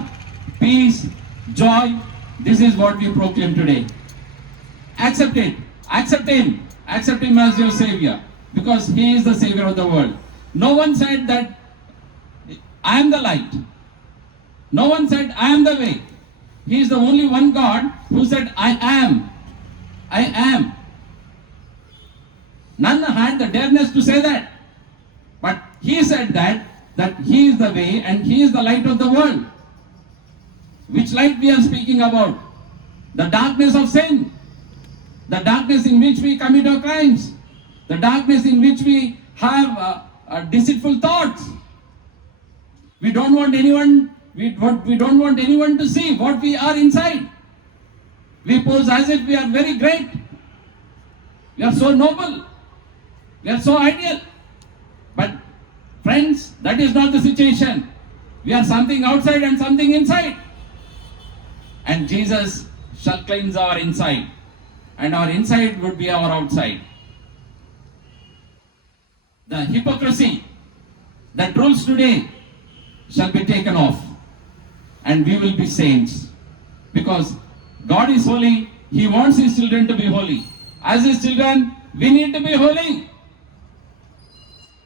peace, joy, this is what we proclaim today. Accept it. Accept him. Accept him as your Savior, because he is the Savior of the world. No one said that I am the light. No one said I am the way. He is the only one God who said I am. I am. None had the dareness to say that. But he said that he is the way and he is the light of the world. Which light we are speaking about? The darkness of sin. The darkness in which we commit our crimes. The darkness in which we have deceitful thoughts. We don't want anyone to see what we are inside. We pose as if we are very great. We are so noble. We are so ideal. But friends, that is not the situation. We are something outside and something inside. And Jesus shall cleanse our inside. And our inside would be our outside. The hypocrisy that rules today shall be taken off. And we will be saints. Because God is holy. He wants His children to be holy. As His children, we need to be holy.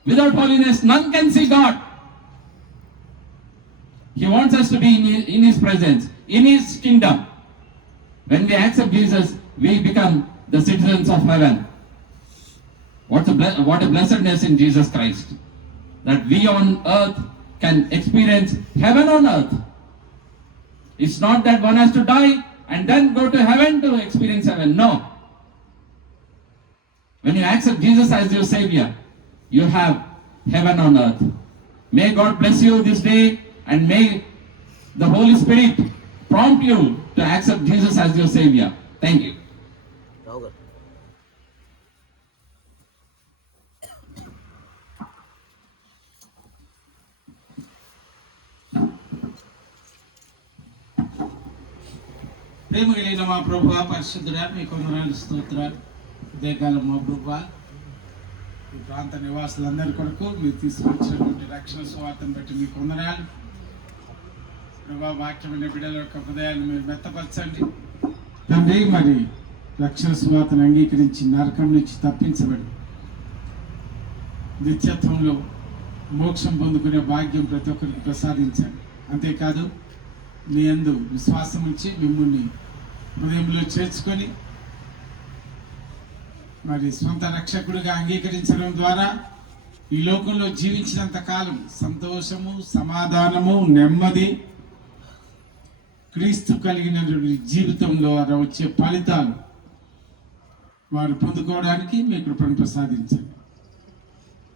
Without holiness, none can see God. He wants us to be in His presence, in His kingdom. When we accept Jesus, we become the citizens of heaven. What a blessedness in Jesus Christ. That we on earth can experience heaven on earth. It's not that one has to die and then go to heaven to experience heaven. No. When you accept Jesus as your Savior, you have heaven on earth. May God bless you this day, and may the Holy Spirit prompt you to accept Jesus as your Savior. Thank you. ప్రేమ కలిగిన మా ప్రభువా, పరిశుద్ధుడా, మీకు వందనాలు, స్తోత్రాలు. ఉదయకాలం మా ప్రభువా, ఈ ప్రాంత నివాసులందరి కొరకు మీరు తీసుకొచ్చినటువంటి రక్షణ సువార్తను బట్టి మీకు వందనాలు. ప్రభువా, వాక్యమైన బిడ్డల యొక్క హృదయాన్ని మీరు మెత్తపరచండి తండ్రి. మరి రక్షణ సువార్తను అంగీకరించి నరకం నుంచి తప్పించబడి నిత్యత్వంలో మోక్షం పొందుకునే భాగ్యం ప్రతి ఒక్కరికి ప్రసాదించండి. అంతేకాదు, మీ యందు విశ్వాసం ఉంచి మిమ్మల్ని హృదయంలో చేర్చుకొని మరి సొంత రక్షకుడిగా అంగీకరించడం ద్వారా ఈ లోకంలో జీవించినంత కాలం సంతోషము, సమాధానము, నెమ్మది, క్రీస్తు కలిగిన జీవితంలో వచ్చే ఫలితాలు వారు పొందుకోవడానికి మీ కృపను ప్రసాదించండి.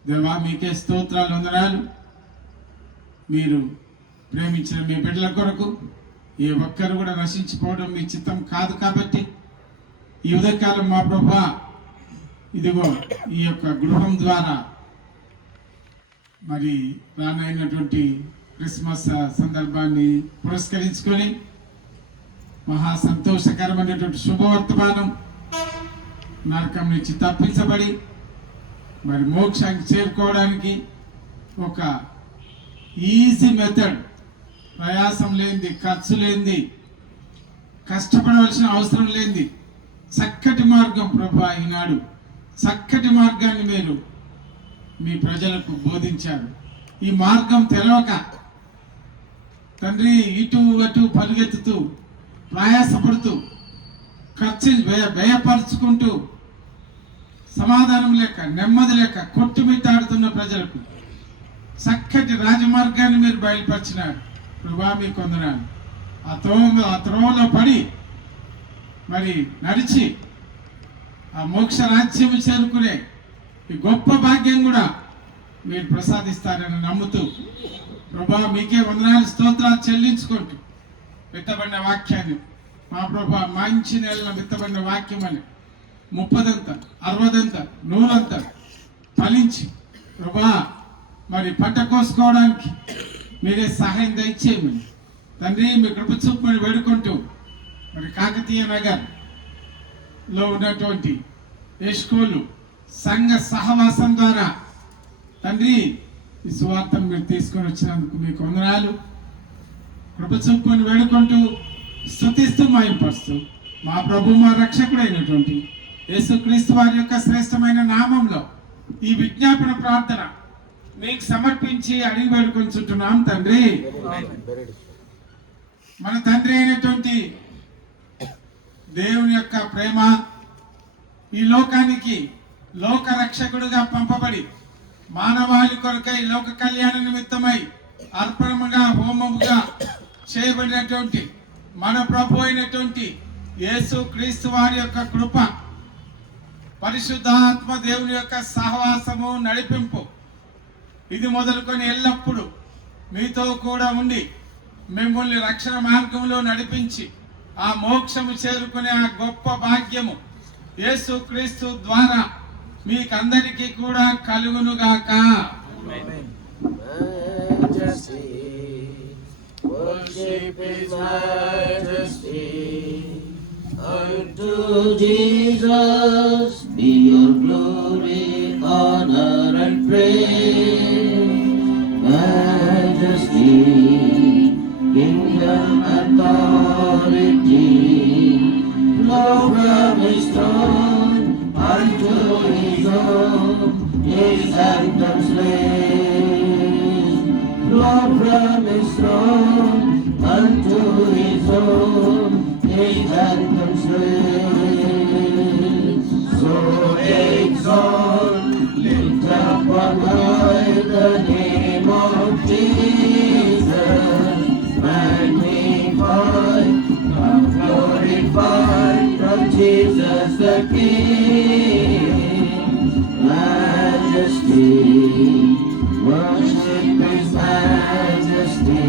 దేవా, మీకే స్తోత్రాలు, వందనాలు. మీరు ప్రేమించిన మీ బిడ్డల కొరకు ఏ ఒక్కరు కూడా నశించిపోవడం మీ చిత్తం కాదు. కాబట్టి ఈ ఉదయకాలం మా ప్రభువా, ఇదిగో ఈ యొక్క గృహం ద్వారా మరి రానైనటువంటి క్రిస్మస్ సందర్భాన్ని పురస్కరించుకొని మహా సంతోషకరమైనటువంటి శుభవర్తమానం, నరకం నుంచి తప్పించబడి మరి మోక్షానికి చేరుకోవడానికి ఒక ఈజీ మెథడ్, ప్రయాసం లేనిది, ఖర్చు లేనిది, కష్టపడవలసిన అవసరం లేనిది చక్కటి మార్గం ప్రభువా, ఈనాడు చక్కటి మార్గాన్ని మీరు మీ ప్రజలకు బోధించారు. ఈ మార్గం తెలవక తండ్రి ఇటు అటు పరుగెత్తుతూ, ప్రయాసపడుతూ, ఖర్చు వ్యయపరుచుకుంటూ, సమాధానం లేక, నెమ్మది లేక కొట్టుమిట్టాడుతున్న ప్రజలకు చక్కటి రాజమార్గాన్ని మీరు బయలుపరిచినారు. ప్రభువా, మీకు వందనాలు. ఆ త్రోవలో పడి మరి నడిచి ఆ మోక్ష రాజ్యం చేరుకునే ఈ గొప్ప భాగ్యం కూడా మీరు ప్రసాదిస్తారని నమ్ముతూ ప్రభువా, మీకే వందనాలు, స్తోత్రాలు చెల్లించుకుంటూ విత్తబడిన వాక్యాన్ని మా ప్రభువా, మంచి నెలల విత్తబడిన వాక్యం అని 30దంత 60దంత 100ంత ఫలించి ప్రభువా మరి పంట కోసుకోవడానికి మీరే సహాయం దయచేయమని తండ్రి మీ కృప చూపమని వేడుకుంటూ మరి కాకతీయ నగర్లో ఉన్నటువంటి ఎస్కోలు సంఘ సహవాసం ద్వారా తండ్రి ఈ సువార్తను మీరు తీసుకొని వచ్చినందుకు మీకు వందనాలు. కృప చూపమని వేడుకుంటూ స్తుతిస్తూ మహింపరుస్తూ మా ప్రభు, మా రక్షకుడైనటువంటి యేసుక్రీస్తు వారి యొక్క శ్రేష్టమైన నామంలో ఈ విజ్ఞాపన ప్రార్థన మీకు సమర్పించి అడిగి వేడుకొంచుంటున్నాం తండ్రి. మన తండ్రి అయినటువంటి దేవుని యొక్క ప్రేమ, ఈ లోకానికి లోక రక్షకుడుగా పంపబడి మానవాళి కొరకై లోక కళ్యాణ నిమిత్తమై అర్పణముగా, హోమముగా చేయబడినటువంటి మన ప్రభు అయినటువంటి యేసు క్రీస్తు వారి యొక్క కృప, పరిశుద్ధాత్మ దేవుని యొక్క సహవాసము, నడిపింపు ఇది మొదలుకొని ఎల్లప్పుడూ మీతో కూడా ఉండి మిమ్మల్ని రక్షణ మార్గంలో నడిపించి ఆ మోక్షము చేరుకునే ఆ గొప్ప భాగ్యము యేసుక్రీస్తు ద్వారా మీకందరికీ కూడా కలుగునుగాక. Majesty, worship His majesty. Unto Jesus be your glory, honor and praise. Majesty, kingdom, authority, flow from His throne unto His own, His sanctum's raised. Flow from His throne unto His own, His sanctum's raised. So exalt, lift up on high the name of Jesus. Magnify, glorify from Jesus the King. Majesty, worship His majesty.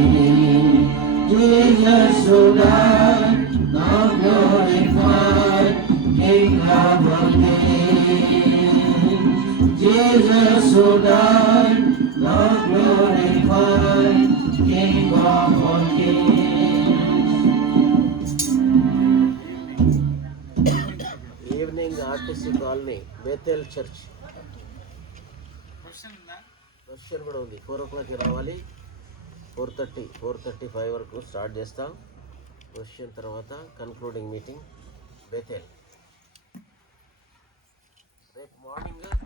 Jesus who died, now glorified, King of all kings. Jesus who died, now glorified, King of all kings. Evening RTC Colony, Bethel Church. Question కూడా ఉంది. 4 o'clock రావాలి. 4:35 వరకు start చేస్తాం. Question తర్వాత concluding meeting Bethel. రేపు morning